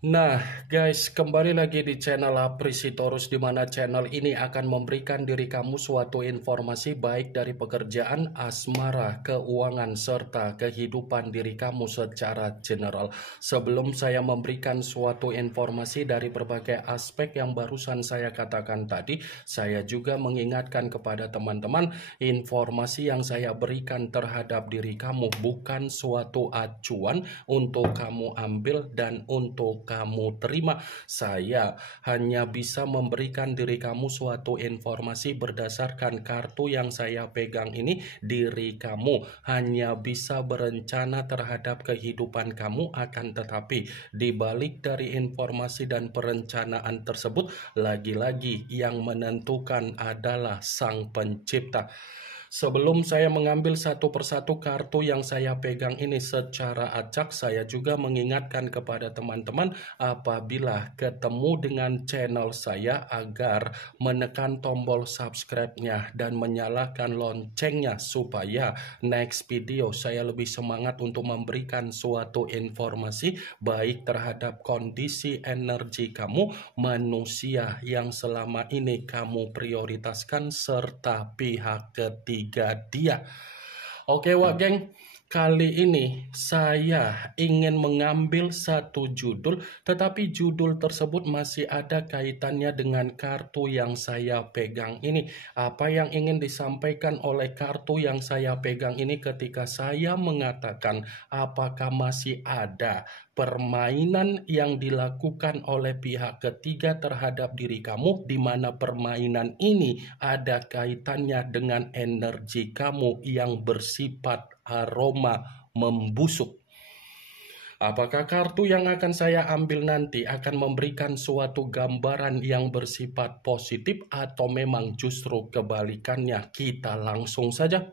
Nah, guys, kembali lagi di channel Aprisitorus, di mana channel ini akan memberikan diri kamu suatu informasi baik dari pekerjaan, asmara, keuangan, serta kehidupan diri kamu secara general. Sebelum saya memberikan suatu informasi dari berbagai aspek yang barusan saya katakan tadi, saya juga mengingatkan kepada teman-teman, informasi yang saya berikan terhadap diri kamu bukan suatu acuan untuk kamu ambil dan untuk kamu terima. Saya hanya bisa memberikan diri kamu suatu informasi berdasarkan kartu yang saya pegang ini. Diri kamu hanya bisa berencana terhadap kehidupan kamu, akan tetapi di balik dari informasi dan perencanaan tersebut, lagi-lagi yang menentukan adalah Sang Pencipta. Sebelum saya mengambil satu persatu kartu yang saya pegang ini secara acak, saya juga mengingatkan kepada teman-teman apabila ketemu dengan channel saya agar menekan tombol subscribe-nya dan menyalakan loncengnya supaya next video saya lebih semangat untuk memberikan suatu informasi baik terhadap kondisi energi kamu, manusia yang selama ini kamu prioritaskan, serta pihak ketiga dia. Oke wak geng, kali ini saya ingin mengambil satu judul, tetapi judul tersebut masih ada kaitannya dengan kartu yang saya pegang ini. Apa yang ingin disampaikan oleh kartu yang saya pegang ini ketika saya mengatakan apakah masih ada permainan yang dilakukan oleh pihak ketiga terhadap diri kamu, di mana permainan ini ada kaitannya dengan energi kamu yang bersifat aroma membusuk. Apakah kartu yang akan saya ambil nanti akan memberikan suatu gambaran yang bersifat positif atau memang justru kebalikannya? Kita langsung saja.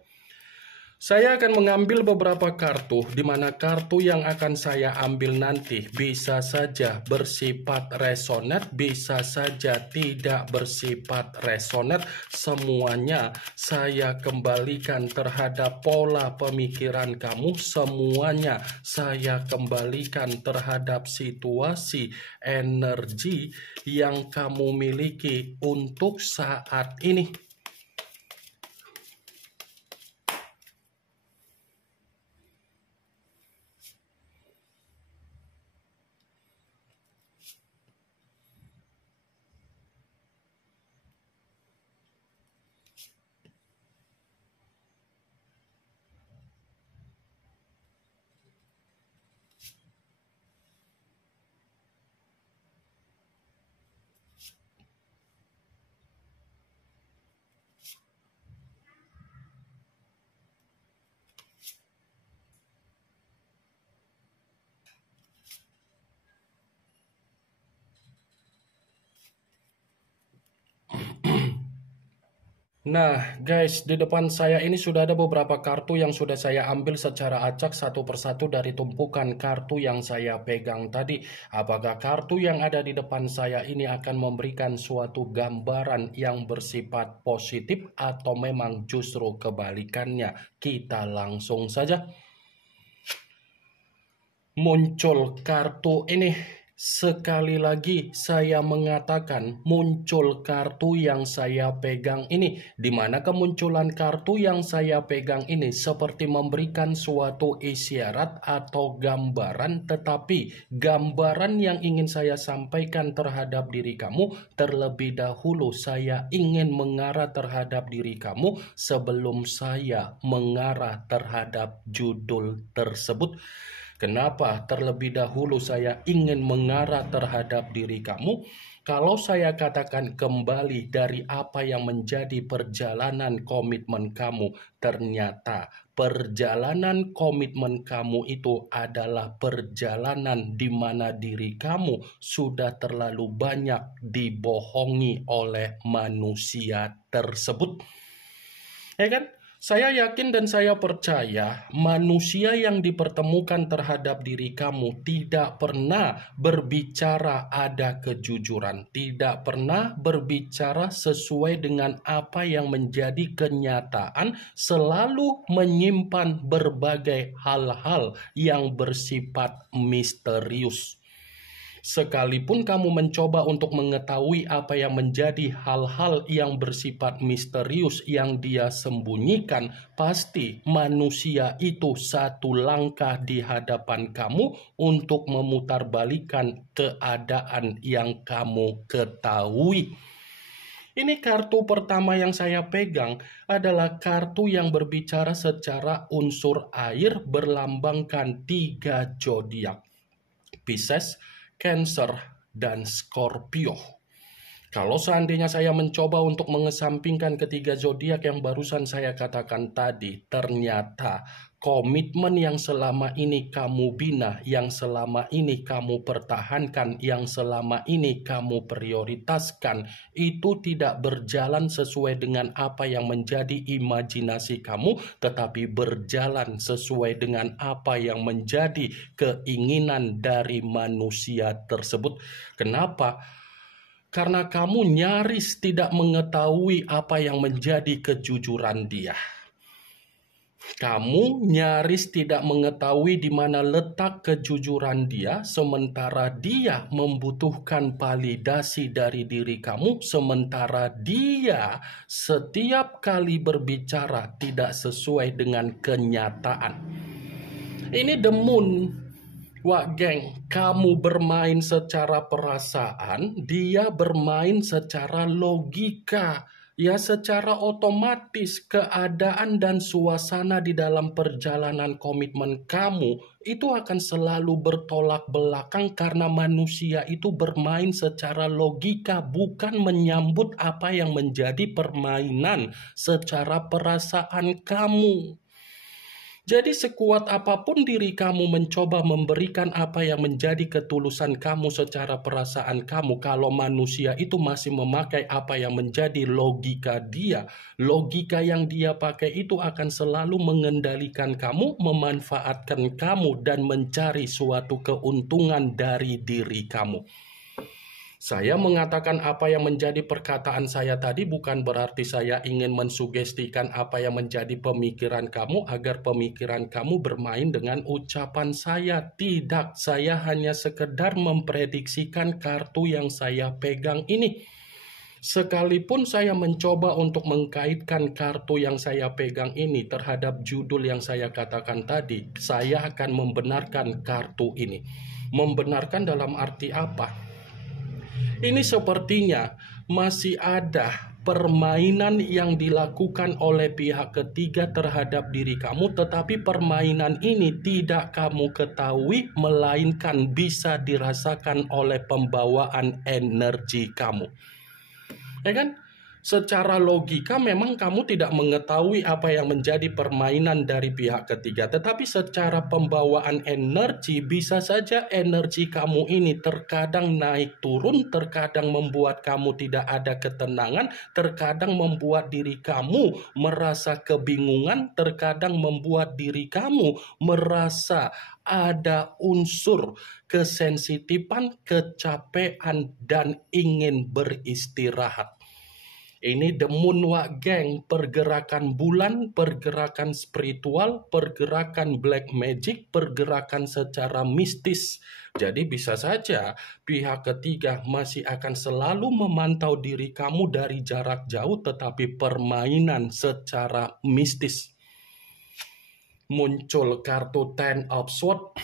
Saya akan mengambil beberapa kartu, di mana kartu yang akan saya ambil nanti bisa saja bersifat resonate, bisa saja tidak bersifat resonate. Semuanya saya kembalikan terhadap pola pemikiran kamu, semuanya saya kembalikan terhadap situasi energi yang kamu miliki untuk saat ini. Nah guys, di depan saya ini sudah ada beberapa kartu yang sudah saya ambil secara acak satu persatu dari tumpukan kartu yang saya pegang tadi. Apakah kartu yang ada di depan saya ini akan memberikan suatu gambaran yang bersifat positif atau memang justru kebalikannya? Kita langsung saja. Muncul kartu ini. Sekali lagi saya mengatakan muncul kartu yang saya pegang ini, di mana kemunculan kartu yang saya pegang ini seperti memberikan suatu isyarat atau gambaran, tetapi gambaran yang ingin saya sampaikan terhadap diri kamu, terlebih dahulu saya ingin mengarah terhadap diri kamu sebelum saya mengarah terhadap judul tersebut. Kenapa terlebih dahulu saya ingin mengarah terhadap diri kamu? Kalau saya katakan kembali dari apa yang menjadi perjalanan komitmen kamu, ternyata perjalanan komitmen kamu itu adalah perjalanan di mana diri kamu sudah terlalu banyak dibohongi oleh manusia tersebut. Ya kan? Saya yakin dan saya percaya manusia yang dipertemukan terhadap diri kamu tidak pernah berbicara ada kejujuran, tidak pernah berbicara sesuai dengan apa yang menjadi kenyataan, selalu menyimpan berbagai hal-hal yang bersifat misterius. Sekalipun kamu mencoba untuk mengetahui apa yang menjadi hal-hal yang bersifat misterius yang dia sembunyikan, pasti manusia itu satu langkah di hadapan kamu untuk memutarbalikkan keadaan yang kamu ketahui. Ini kartu pertama yang saya pegang adalah kartu yang berbicara secara unsur air berlambangkan 3 zodiak. Pisces, Cancer, dan Scorpio. Kalau seandainya saya mencoba untuk mengesampingkan ketiga zodiak yang barusan saya katakan tadi, ternyata komitmen yang selama ini kamu bina, yang selama ini kamu pertahankan, yang selama ini kamu prioritaskan, itu tidak berjalan sesuai dengan apa yang menjadi imajinasi kamu, tetapi berjalan sesuai dengan apa yang menjadi keinginan dari manusia tersebut. Kenapa? Karena kamu nyaris tidak mengetahui apa yang menjadi kejujuran dia. Kamu nyaris tidak mengetahui di mana letak kejujuran dia, sementara dia membutuhkan validasi dari diri kamu, sementara dia setiap kali berbicara tidak sesuai dengan kenyataan. Ini the moon. Wah geng, kamu bermain secara perasaan, dia bermain secara logika. Ya secara otomatis keadaan dan suasana di dalam perjalanan komitmen kamu itu akan selalu bertolak belakang karena manusia itu bermain secara logika, bukan menyambut apa yang menjadi permainan secara perasaan kamu. Jadi sekuat apapun diri kamu mencoba memberikan apa yang menjadi ketulusan kamu secara perasaan kamu, kalau manusia itu masih memakai apa yang menjadi logika dia, logika yang dia pakai itu akan selalu mengendalikan kamu, memanfaatkan kamu, dan mencari suatu keuntungan dari diri kamu. Saya mengatakan apa yang menjadi perkataan saya tadi bukan berarti saya ingin mensugestikan apa yang menjadi pemikiran kamu agar pemikiran kamu bermain dengan ucapan saya. Tidak, saya hanya sekedar memprediksikan kartu yang saya pegang ini. Sekalipun saya mencoba untuk mengkaitkan kartu yang saya pegang ini terhadap judul yang saya katakan tadi, saya akan membenarkan kartu ini. Membenarkan dalam arti apa? Ini sepertinya masih ada permainan yang dilakukan oleh pihak ketiga terhadap diri kamu, tetapi permainan ini tidak kamu ketahui, melainkan bisa dirasakan oleh pembawaan energi kamu. Ya kan? Secara logika memang kamu tidak mengetahui apa yang menjadi permainan dari pihak ketiga. Tetapi secara pembawaan energi, bisa saja energi kamu ini terkadang naik turun, terkadang membuat kamu tidak ada ketenangan, terkadang membuat diri kamu merasa kebingungan, terkadang membuat diri kamu merasa ada unsur kesensitifan, kecapean, dan ingin beristirahat. Ini the moon wak geng, pergerakan bulan, pergerakan spiritual, pergerakan black magic, pergerakan secara mistis. Jadi bisa saja pihak ketiga masih akan selalu memantau diri kamu dari jarak jauh, tetapi permainan secara mistis. Muncul kartu Ten of Swords,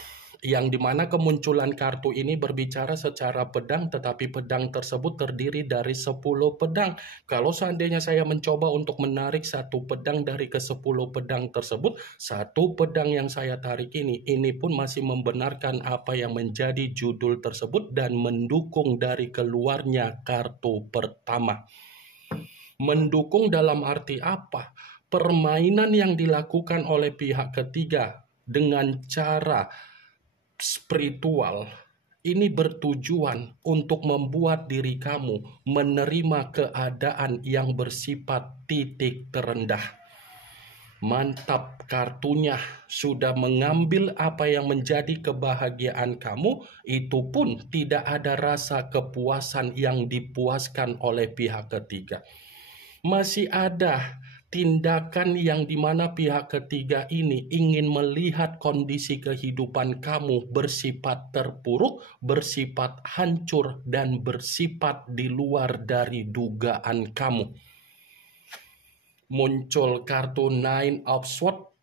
yang dimana kemunculan kartu ini berbicara secara pedang, tetapi pedang tersebut terdiri dari 10 pedang. Kalau seandainya saya mencoba untuk menarik satu pedang dari ke-10 pedang tersebut, satu pedang yang saya tarik ini pun masih membenarkan apa yang menjadi judul tersebut dan mendukung dari keluarnya kartu pertama. Mendukung dalam arti apa? Permainan yang dilakukan oleh pihak ketiga dengan cara spiritual ini bertujuan untuk membuat diri kamu menerima keadaan yang bersifat titik terendah. Mantap, kartunya sudah mengambil apa yang menjadi kebahagiaan kamu, itu pun tidak ada rasa kepuasan yang dipuaskan oleh pihak ketiga. Masih ada tindakan yang dimana pihak ketiga ini ingin melihat kondisi kehidupan kamu bersifat terpuruk, bersifat hancur, dan bersifat di luar dari dugaan kamu. Muncul kartu Nine of Swords,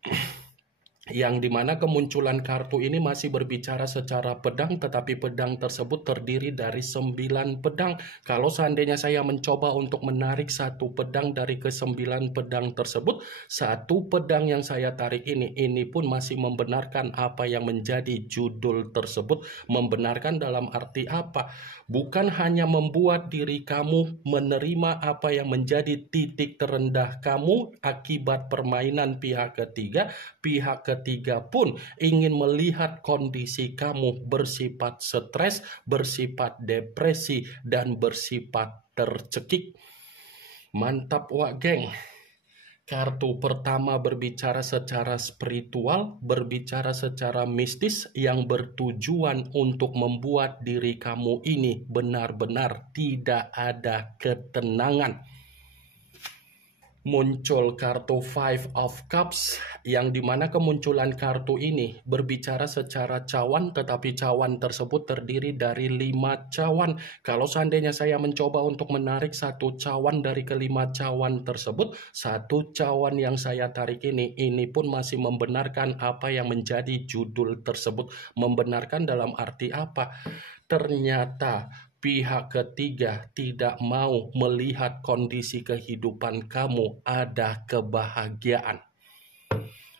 yang dimana kemunculan kartu ini masih berbicara secara pedang, tetapi pedang tersebut terdiri dari 9 pedang. Kalau seandainya saya mencoba untuk menarik satu pedang dari ke-9 pedang tersebut, satu pedang yang saya tarik ini pun masih membenarkan apa yang menjadi judul tersebut. Membenarkan dalam arti apa? Bukan hanya membuat diri kamu menerima apa yang menjadi titik terendah kamu akibat permainan pihak ketiga pun ingin melihat kondisi kamu bersifat stres, bersifat depresi, dan bersifat tercekik. Mantap wak geng. Kartu pertama berbicara secara spiritual, berbicara secara mistis yang bertujuan untuk membuat diri kamu ini benar-benar tidak ada ketenangan. Muncul kartu Five of Cups, yang dimana kemunculan kartu ini berbicara secara cawan, tetapi cawan tersebut terdiri dari 5 cawan. Kalau seandainya saya mencoba untuk menarik satu cawan dari kelima cawan tersebut, satu cawan yang saya tarik ini pun masih membenarkan apa yang menjadi judul tersebut. Membenarkan dalam arti apa? Ternyata pihak ketiga tidak mau melihat kondisi kehidupan kamu ada kebahagiaan.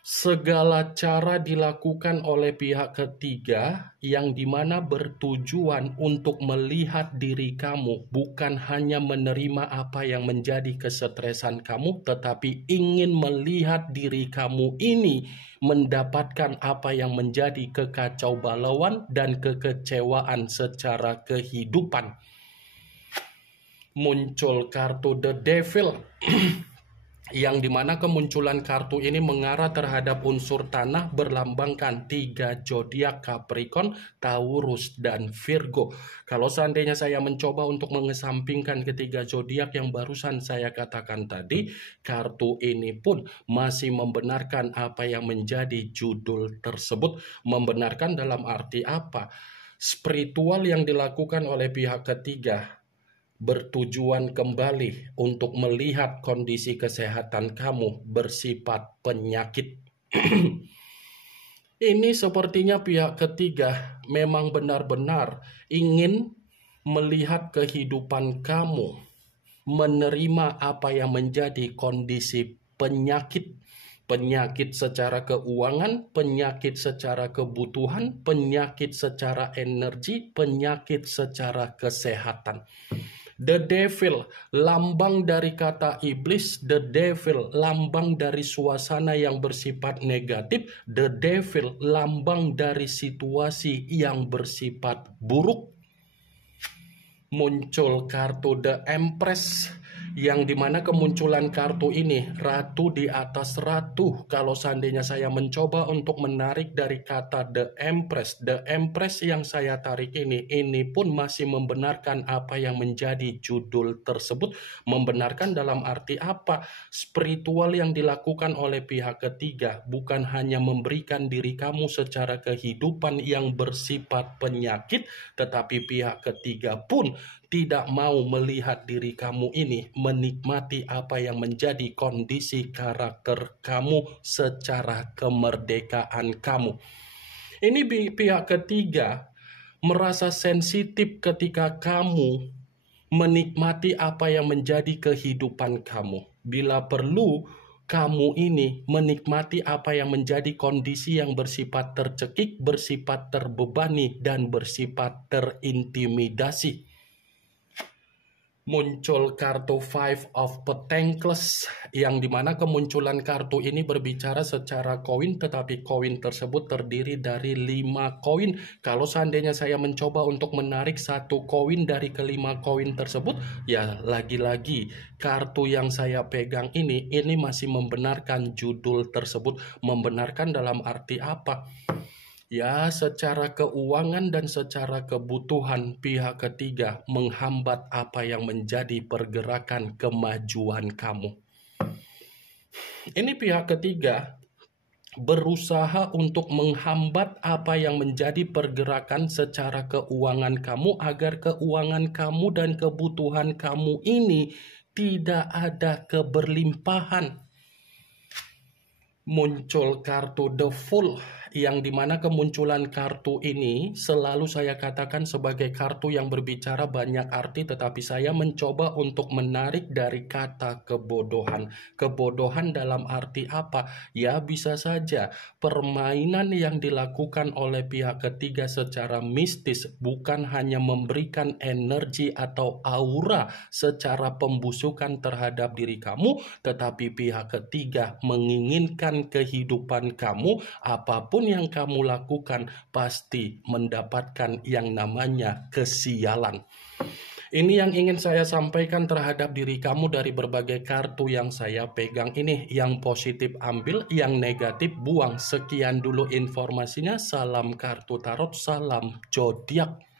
Segala cara dilakukan oleh pihak ketiga yang dimana bertujuan untuk melihat diri kamu bukan hanya menerima apa yang menjadi kesetresan kamu, tetapi ingin melihat diri kamu ini mendapatkan apa yang menjadi kekacau balauan dan kekecewaan secara kehidupan. Muncul kartu The Devil, yang dimana kemunculan kartu ini mengarah terhadap unsur tanah berlambangkan 3 zodiak Capricorn, Taurus, dan Virgo. Kalau seandainya saya mencoba untuk mengesampingkan ketiga zodiak yang barusan saya katakan tadi, kartu ini pun masih membenarkan apa yang menjadi judul tersebut. Membenarkan dalam arti apa? Spiritual yang dilakukan oleh pihak ketiga bertujuan kembali untuk melihat kondisi kesehatan kamu bersifat penyakit. Ini sepertinya pihak ketiga memang benar-benar ingin melihat kehidupan kamu, menerima apa yang menjadi kondisi penyakit. Penyakit secara keuangan, penyakit secara kebutuhan, penyakit secara energi, penyakit secara kesehatan. The Devil, lambang dari kata iblis. The Devil, lambang dari suasana yang bersifat negatif. The Devil, lambang dari situasi yang bersifat buruk. Muncul kartu The Empress, yang dimana kemunculan kartu ini ratu di atas ratu. Kalau seandainya saya mencoba untuk menarik dari kata The Empress yang saya tarik ini pun masih membenarkan apa yang menjadi judul tersebut. Membenarkan dalam arti apa? Spiritual yang dilakukan oleh pihak ketiga bukan hanya memberikan diri kamu secara kehidupan yang bersifat penyakit, tetapi pihak ketiga pun tidak mau melihat diri kamu ini menikmati apa yang menjadi kondisi karakter kamu secara kemerdekaan kamu. Ini pihak ketiga merasa sensitif ketika kamu menikmati apa yang menjadi kehidupan kamu. Bila perlu, kamu ini menikmati apa yang menjadi kondisi yang bersifat tercekik, bersifat terbebani, dan bersifat terintimidasi. Muncul kartu Five of Pentacles, yang dimana kemunculan kartu ini berbicara secara koin, tetapi koin tersebut terdiri dari 5 koin. Kalau seandainya saya mencoba untuk menarik satu koin dari kelima koin tersebut, ya lagi-lagi kartu yang saya pegang ini masih membenarkan judul tersebut. Membenarkan dalam arti apa? Ya, secara keuangan dan secara kebutuhan pihak ketiga menghambat apa yang menjadi pergerakan kemajuan kamu. Ini pihak ketiga berusaha untuk menghambat apa yang menjadi pergerakan secara keuangan kamu agar keuangan kamu dan kebutuhan kamu ini tidak ada keberlimpahan. Muncul kartu The Fool, yang dimana kemunculan kartu ini selalu saya katakan sebagai kartu yang berbicara banyak arti, tetapi saya mencoba untuk menarik dari kata kebodohan. Kebodohan dalam arti apa? Ya, bisa saja permainan yang dilakukan oleh pihak ketiga secara mistis bukan hanya memberikan energi atau aura secara pembusukan terhadap diri kamu, tetapi pihak ketiga menginginkan kehidupan kamu, apapun yang kamu lakukan pasti mendapatkan yang namanya kesialan. Ini yang ingin saya sampaikan terhadap diri kamu dari berbagai kartu yang saya pegang ini. Yang positif ambil, yang negatif buang. Sekian dulu informasinya. Salam kartu tarot, salam zodiak.